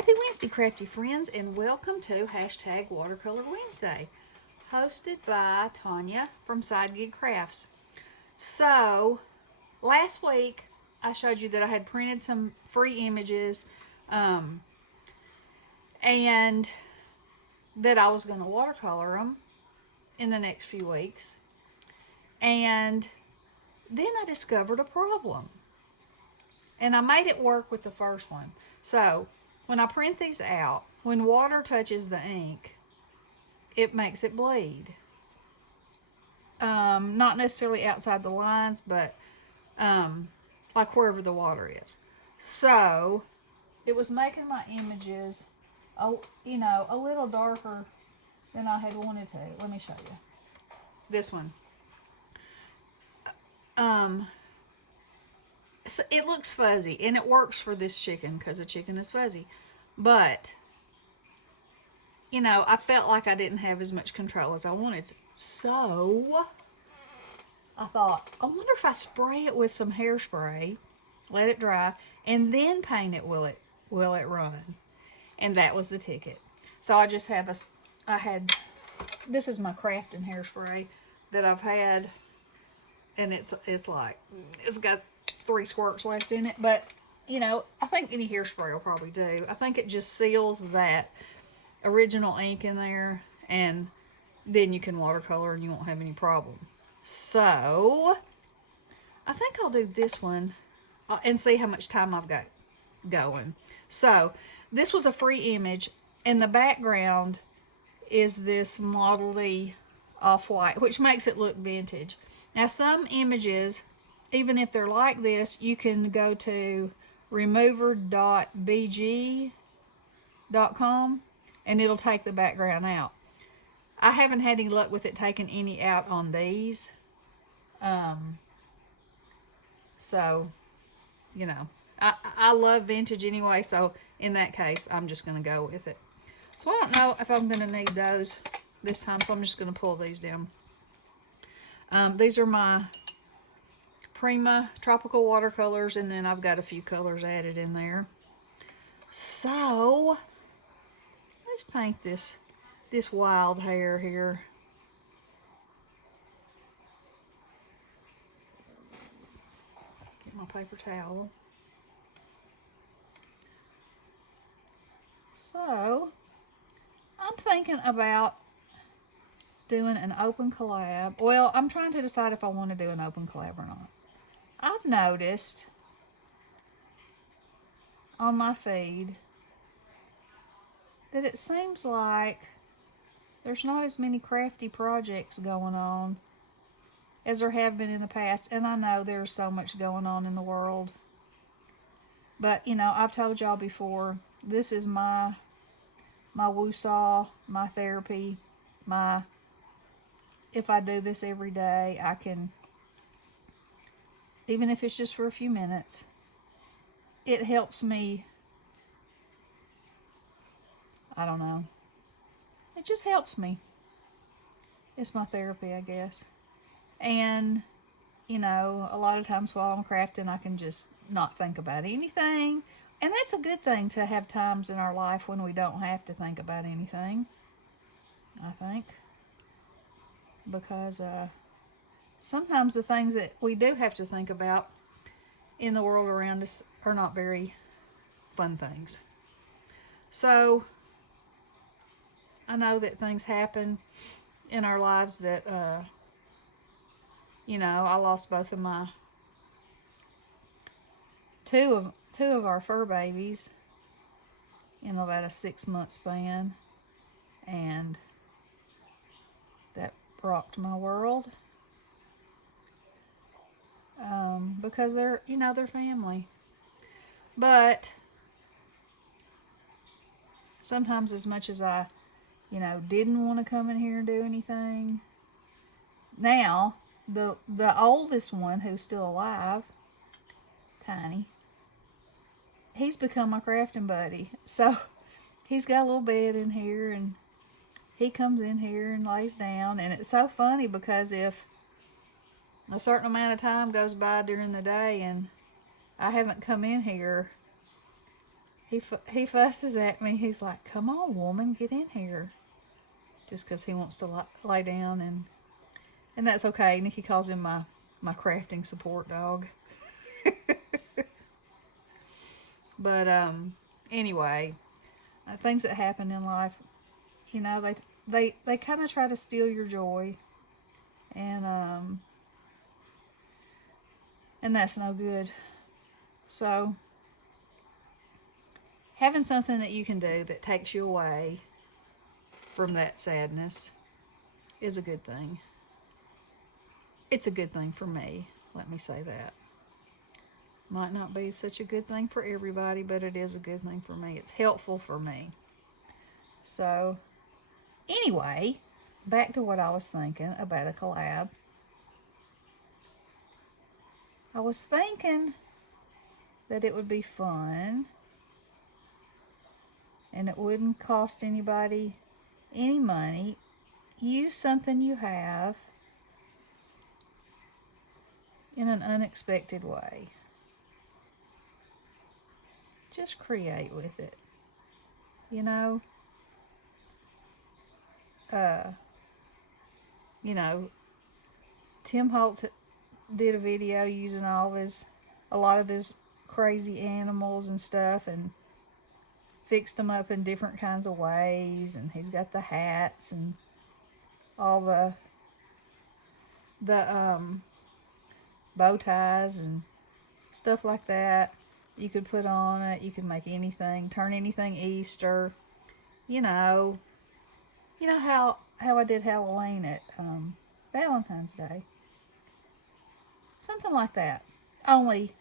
Happy Wednesday, crafty friends, and welcome to Hashtag Watercolor Wednesday, hosted by Tanya from Side Gig Crafts. So, last week I showed you that I had printed some free images and that I was going to watercolor them in the next few weeks. And then I discovered a problem. And I made it work with the first one. So, when I print these out, when water touches the ink, it makes it bleed. Not necessarily outside the lines, but like wherever the water is. So, it was making my images, a little darker than I had wanted to. Let me show you. This one. So it looks fuzzy, and it works for this chicken because the chicken is fuzzy. But, I felt like I didn't have as much control as I wanted. So, I thought, I wonder if I spray it with some hairspray, let it dry, and then paint it will it run? And that was the ticket. So I just have this is my crafting hairspray that I've had, and it's got 3 squirts left in it, but I think any hairspray will probably do. I think it just seals that original ink in there, and then you can watercolor and you won't have any problem. So I think I'll do this one and see how much time I've got going. So this was a free image, and the background is this mottledy off-white, which makes it look vintage. Now some images, even if they're like this, you can go to remover.bg.com and it'll take the background out. I haven't had any luck with it taking any out on these. So, I love vintage anyway, so in that case, I'm just going to go with it. So I don't know if I'm going to need those this time, so I'm just going to pull these down. These are my Prima tropical watercolors, and then I've got a few colors added in there. So let's paint this wild hair here. Get my paper towel. So I'm thinking about doing an open collab. Well, I'm trying to decide if I want to do an open collab or not. I've noticed on my feed that it seems like there's not as many crafty projects going on as there have been in the past. And I know there's so much going on in the world. But, I've told y'all before, this is my woo-saw, my therapy, if I do this every day, I can, even if it's just for a few minutes, it helps me. I don't know. It just helps me. It's my therapy, I guess. And, a lot of times while I'm crafting, I can just not think about anything. And that's a good thing, to have times in our life when we don't have to think about anything, I think. Because sometimes the things that we do have to think about in the world around us are not very fun things. So I know that things happen in our lives that, I lost both of my two of our fur babies in about a 6-month span, and that rocked my world. Because they're family. But sometimes, as much as I, didn't want to come in here and do anything, now the oldest one, who's still alive, Tiny, he's become my crafting buddy. So he's got a little bed in here, and he comes in here and lays down. And it's so funny because if a certain amount of time goes by during the day and I haven't come in here, he fusses at me. He's like, "Come on, woman, get in here," just because he wants to lay down, and that's okay. Nikki calls him my crafting support dog. But anyway, things that happen in life, you know, they kind of try to steal your joy, and that's no good. So having something that you can do that takes you away from that sadness is a good thing. It's a good thing for me, let me say that. Might not be such a good thing for everybody, but it is a good thing for me. It's helpful for me. So, anyway, back to what I was thinking about a collab. I was thinking that it would be fun and it wouldn't cost anybody any money. Use something you have in an unexpected way. Just create with it. You know, Tim Holtz did a video using a lot of his crazy animals and stuff, and fixed them up in different kinds of ways. And he's got the hats and all the bow ties and stuff like that you could put on it. You could make anything, turn anything Easter. You know how I did Halloween at Valentine's Day. Something like that. Only,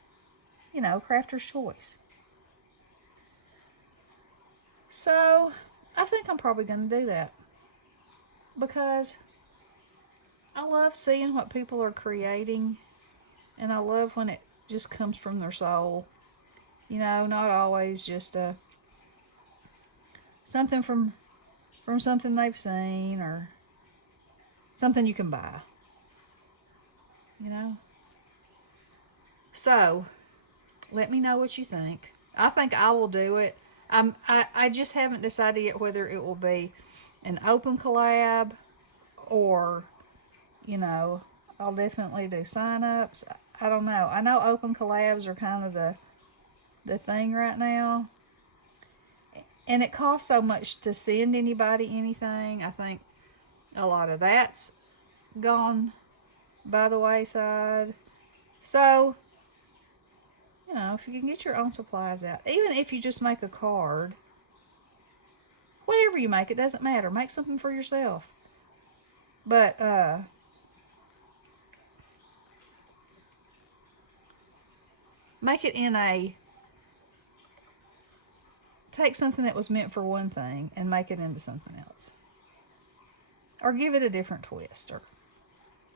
crafter's choice. So, I think I'm probably going to do that. Because I love seeing what people are creating. And I love when it just comes from their soul. Not always just something from something they've seen or something you can buy. So, let me know what you think. I think I will do it. I just haven't decided yet whether it will be an open collab or, I'll definitely do sign-ups. I don't know. I know open collabs are kind of the thing right now. And it costs so much to send anybody anything. I think a lot of that's gone by the wayside. So, if you can get your own supplies out, even if you just make a card, whatever you make, it doesn't matter. Make something for yourself. But, make it take something that was meant for one thing and make it into something else. Or give it a different twist. Or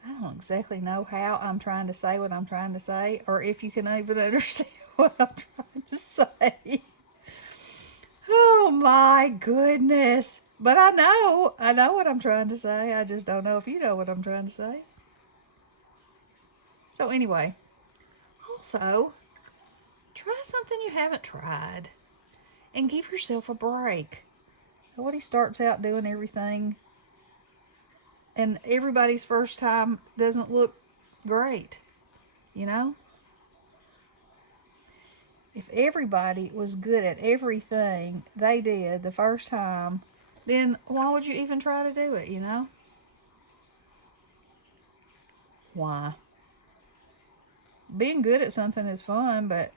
I don't exactly know how I'm trying to say what I'm trying to say, or if you can even understand what I'm trying to say. Oh my goodness. But I know what I'm trying to say. I just don't know if you know what I'm trying to say. So anyway, also, try something you haven't tried and give yourself a break. Nobody starts out doing everything, and everybody's first time doesn't look great, If everybody was good at everything they did the first time, then why would you even try to do it, Why? Being good at something is fun, but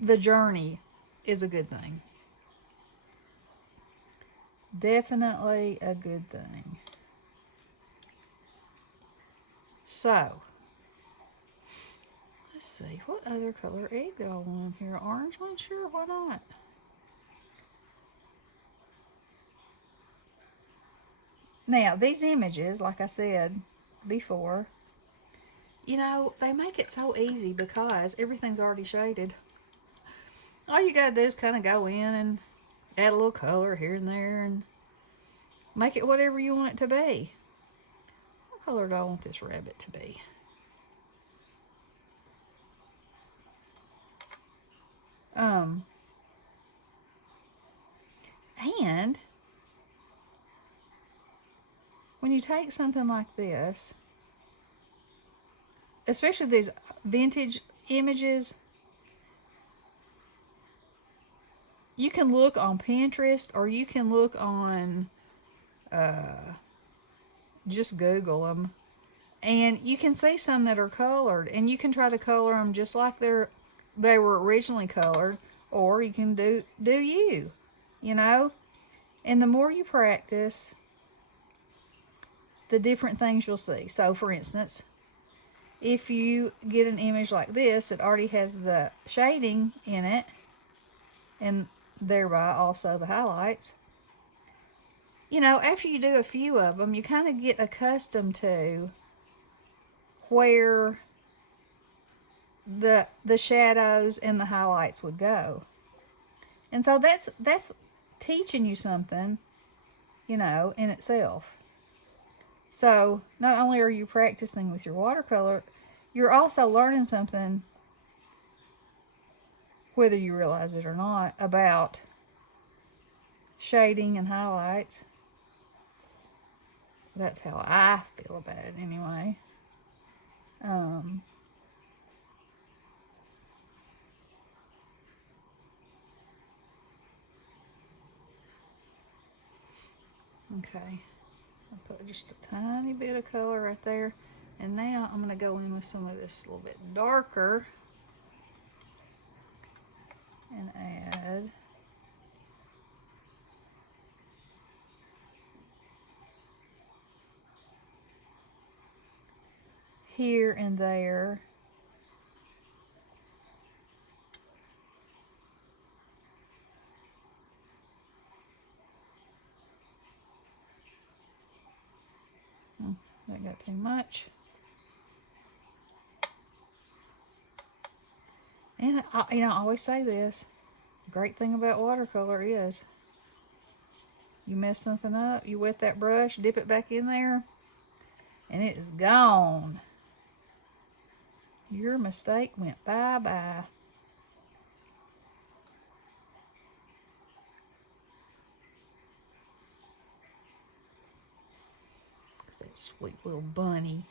the journey is a good thing. Definitely a good thing. So, let's see, what other color egg do I want here? Orange one? Sure, why not? Now, these images, like I said before, they make it so easy because everything's already shaded. All you gotta do is kind of go in and add a little color here and there and make it whatever you want it to be. What color do I want this rabbit to be? And when you take something like this, especially these vintage images, you can look on Pinterest or you can look on, just Google them, and you can see some that are colored, and you can try to color them just like they were originally colored, or you can do you know. And the more you practice, the different things you'll see. So, for instance, if you get an image like this, it already has the shading in it, and thereby also the highlights. You know, after you do a few of them, you kind of get accustomed to where the shadows and the highlights would go. And so that's teaching you something, you know, in itself. So not only are you practicing with your watercolor, you're also learning something, whether you realize it or not, about shading and highlights. That's how I feel about it anyway. Okay, I'll put just a tiny bit of color right there. And now I'm going to go in with some of this a little bit darker and add here and there. That got too much. And I always say this, the great thing about watercolor is you mess something up, you wet that brush, dip it back in there, and it is gone. Your mistake went bye-bye. That sweet little bunny.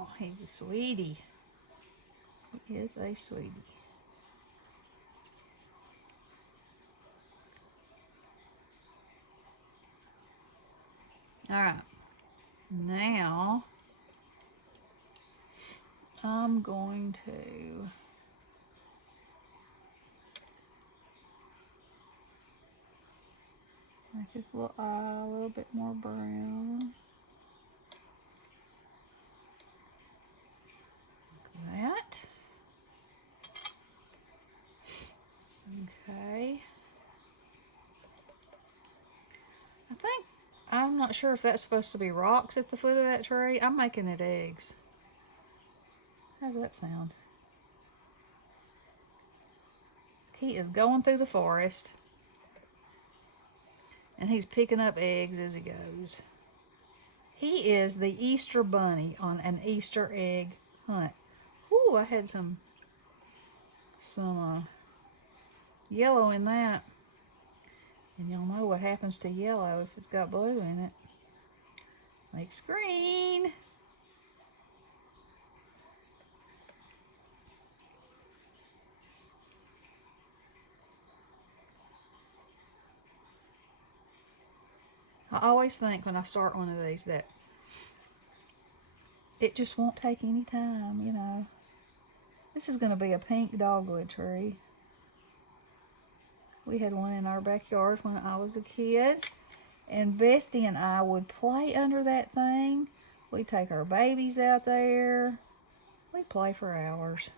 Oh, he's a sweetie. He is a sweetie. All right. Now, I'm going to make his little eye a little bit more brown. Like that. Okay. I'm not sure if that's supposed to be rocks at the foot of that tree. I'm making it eggs. How does that sound? He is going through the forest, and he's picking up eggs as he goes. He is the Easter bunny on an Easter egg hunt. Ooh, I had some yellow in that. And y'all know what happens to yellow if it's got blue in it. Makes green. I always think when I start one of these that it just won't take any time, you know. This is going to be a pink dogwood tree. We had one in our backyard when I was a kid. And Bestie and I would play under that thing. We'd take our babies out there. We'd play for hours.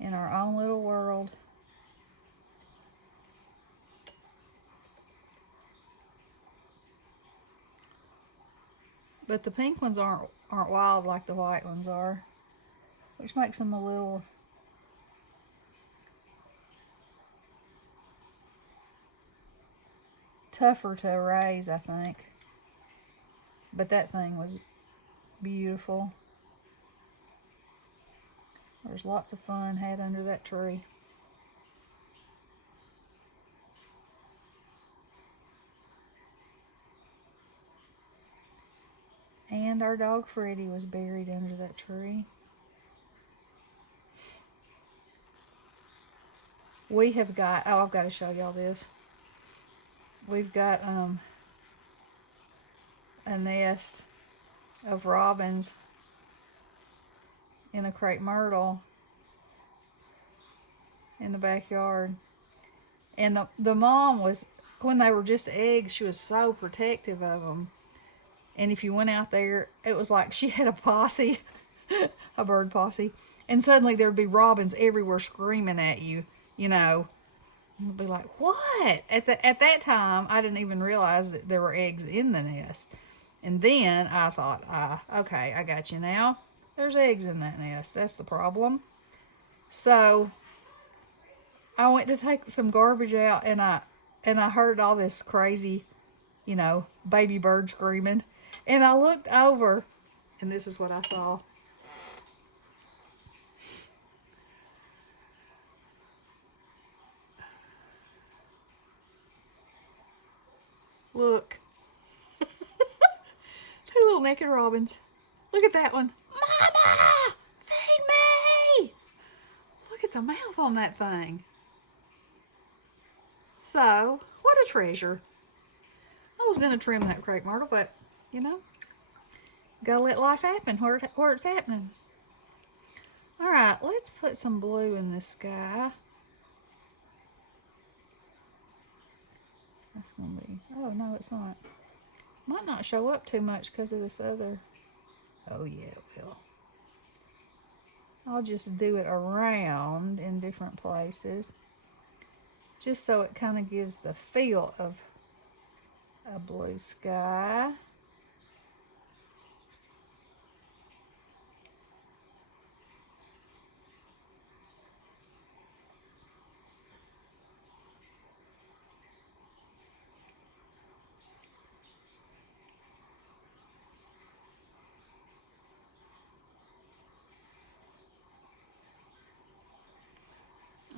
In our own little world. But the pink ones aren't wild like the white ones are, which makes them a little tougher to raise, I think. But that thing was beautiful. There's lots of fun had under that tree. And our dog Freddie was buried under that tree. We have got, oh, I've got to show y'all this. We've got a nest of robins in a crepe myrtle in the backyard. And the mom was, when they were just eggs, she was so protective of them. And if you went out there, it was like she had a posse, a bird posse. And suddenly there'd be robins everywhere screaming at you, you know. You'd be like, what? At that time, I didn't even realize that there were eggs in the nest. And then I thought, okay, I got you now. There's eggs in that nest. That's the problem. So I went to take some garbage out, and I heard all this crazy, you know, baby bird screaming. And I looked over, and this is what I saw. Look. Two little naked robins. Look at that one. Mama! Feed me! Look at the mouth on that thing. So, what a treasure. I was going to trim that crepe myrtle, but, you know, gotta let life happen where it's happening. Alright, let's put some blue in the sky. That's going to be, oh no, it's not. Might not show up too much because of this other. Oh yeah, it will. I'll just do it around in different places, just so it kind of gives the feel of a blue sky.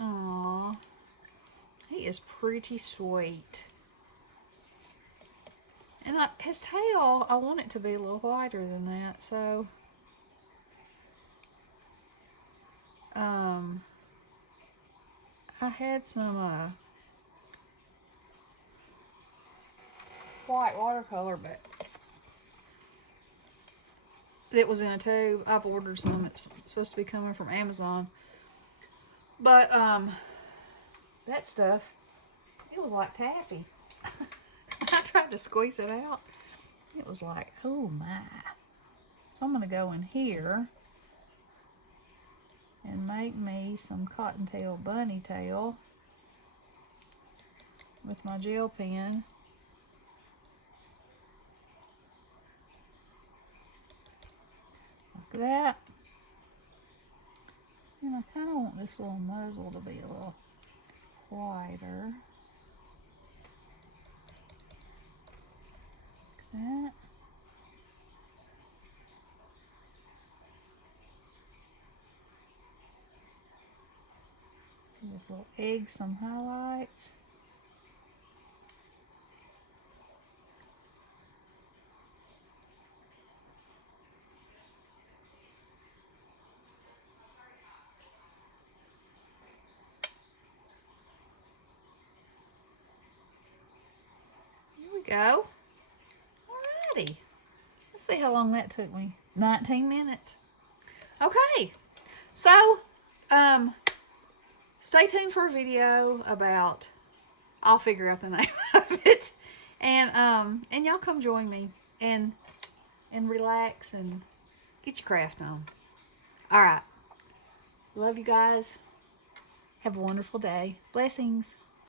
Aww, he is pretty sweet. And his tail, I want it to be a little whiter than that, so I had some white watercolor, but it was in a tube. I've ordered some. It's supposed to be coming from Amazon. But that stuff, it was like taffy. I tried to squeeze it out. It was like, oh my. So I'm going to go in here and make me some cottontail bunny tail with my gel pen. Like that. And I kind of want this little muzzle to be a little whiter. Like that. Give this little egg some highlights. Go. Alrighty. Let's see how long that took me. 19 minutes. Okay. So, stay tuned for a video about, I'll figure out the name of it. And y'all come join me and relax and get your craft on. Alright. Love you guys. Have a wonderful day. Blessings.